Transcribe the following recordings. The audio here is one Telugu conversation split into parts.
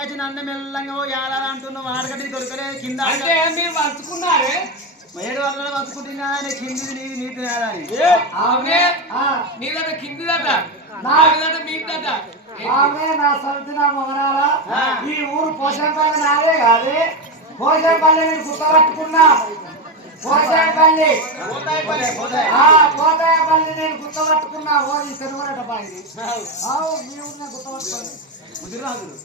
పక్కచ్చి నన్ను మెల్లంగా యాలంటున్నావు ఆడగడ్డి దొరకలేదు కింద అంటే మీరు పంచుకున్నారే 7 వందల పంచుకుంటున్నా కింది నీది నీతి నాదని నీదట కిందిదట నాదట మీదట నా సొంతిన మొగనాల ఈ ఊరు పోషంపల్లి నాదే కాదు పోషంపల్లి నేను గుర్తపట్టుకున్నా పోషంపల్లి పోతాయపల్లి నేను గుర్తపట్టుకున్నా ఓ ఈ తెలుగునట బాయి మీ ఊరిని గుర్తపట్టుకోండి ముదిరాజులు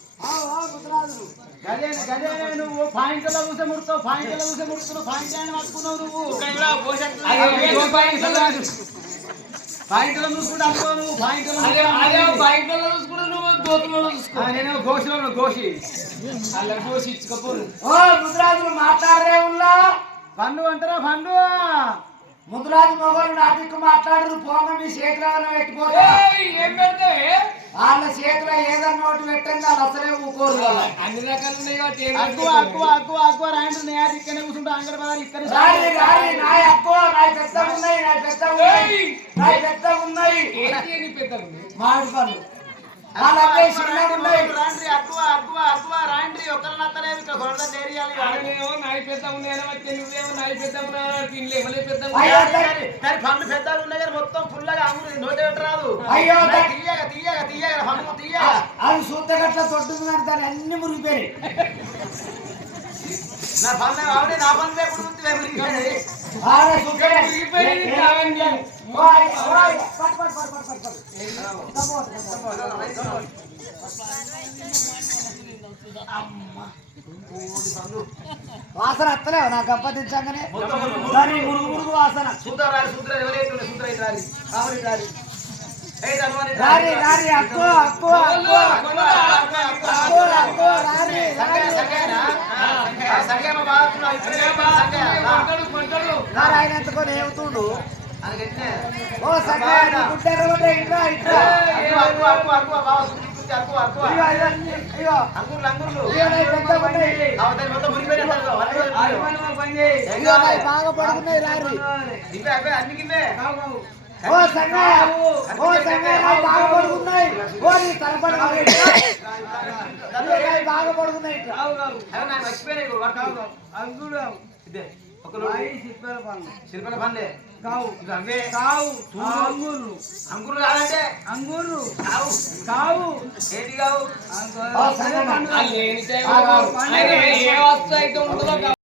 గుజరాజులు గదే గదే నువ్వు పాయింట్ల చూసే ముడుతావు పాయింట్ల చూసే ముడుతున్నావు పాయింట్ అని పట్టుకున్నావు నువ్వు పాయింట్ల చూసుకుంటే అనుకో నువ్వు పాయింట్లలో చూసుకుంటే నువ్వు దోతులలో చూసుకో నేను గోషిలో గోషి అలా గోషి ఇచ్చుకోపోరు ఓ గుజరాజులు మాట్లాడరే ఉన్నా పండు అంటారా పండు ముద్రాజు మొగలు నాటికి మాట్లాడరు పోంగ మీ చేతిలో పెట్టిపోతా ఏం పెడతావే వాళ్ళ చేతిలో ఏదన్నా ఒకటి పెట్టండి వాళ్ళు అసలే ఊకోరు అన్ని రకాలు ఉన్నాయి కాబట్టి అక్కువ అక్కువ అక్కువ అక్కువ రాయండి నేను ఇక్కడనే కూర్చుంటా అంగడి పదాలు ఇక్కడ నా ఎక్కువ నా పెద్ద ఉన్నాయి నా పెద్ద ఉన్నాయి నా పెద్ద ఉన్నాయి ఏంటి పెద్ద మామిడి పళ్ళు వాళ్ళ అబ్బాయి చిన్నగా ఉన్నాయి రాండ్రి అక్కువ అక్కువ అక్కువ రాండ్రి ఒక్కరు నత్తలేదు ఇక్కడ కొరత తేరియాలి ఆయనేమో నాయి పెద్ద ఉన్నాయని వచ్చి నువ్వేమో నాయి పెద్ద ఉన్నా తినలే మళ్ళీ పెద్ద కానీ పండు పెద్దగా ఉన్నాయి కానీ మొత్తం ఫుల్గా అమ్ముడు నోట పెట్టరాదు అయ్యో తీయగా తీయగా తీయగా పండు తీయగా అది సూత్తగట్ల తొట్టుకున్నాడు దాన్ని అన్ని మురిగిపోయి నా పండు ఆవిడే నా పండు ఎప్పుడు మురిగిపోయింది వాసన అత్తలేవు నాకు గంపదించగానే మురుగు మురుగు వాసన సూత్రాలు సూత్రాలు ఎవరైతే సూత్రాలు రాలి కావాలి రాలి రారి రారి అక్కో అక్కో అక్కో అక్కో అక్కో రారి ఆయన ఎంతకొని ఏముతుండు ఓ సంగ గుడ్డ ఇట్లా ఇట్లా బాగా పడుకున్నాయి రారి ఓ సంగ బాగా పడుకున్నాయి ఓ నీ తలపడుకున్నాయి బాగా పడుకున్నాయి శిల్పల పండే కావు అవే కావు అంగురు అంగురు కాదంటే అంగురు కావు కావు ఏది కావు ఏ వస్తువు అయితే ఉంటుందో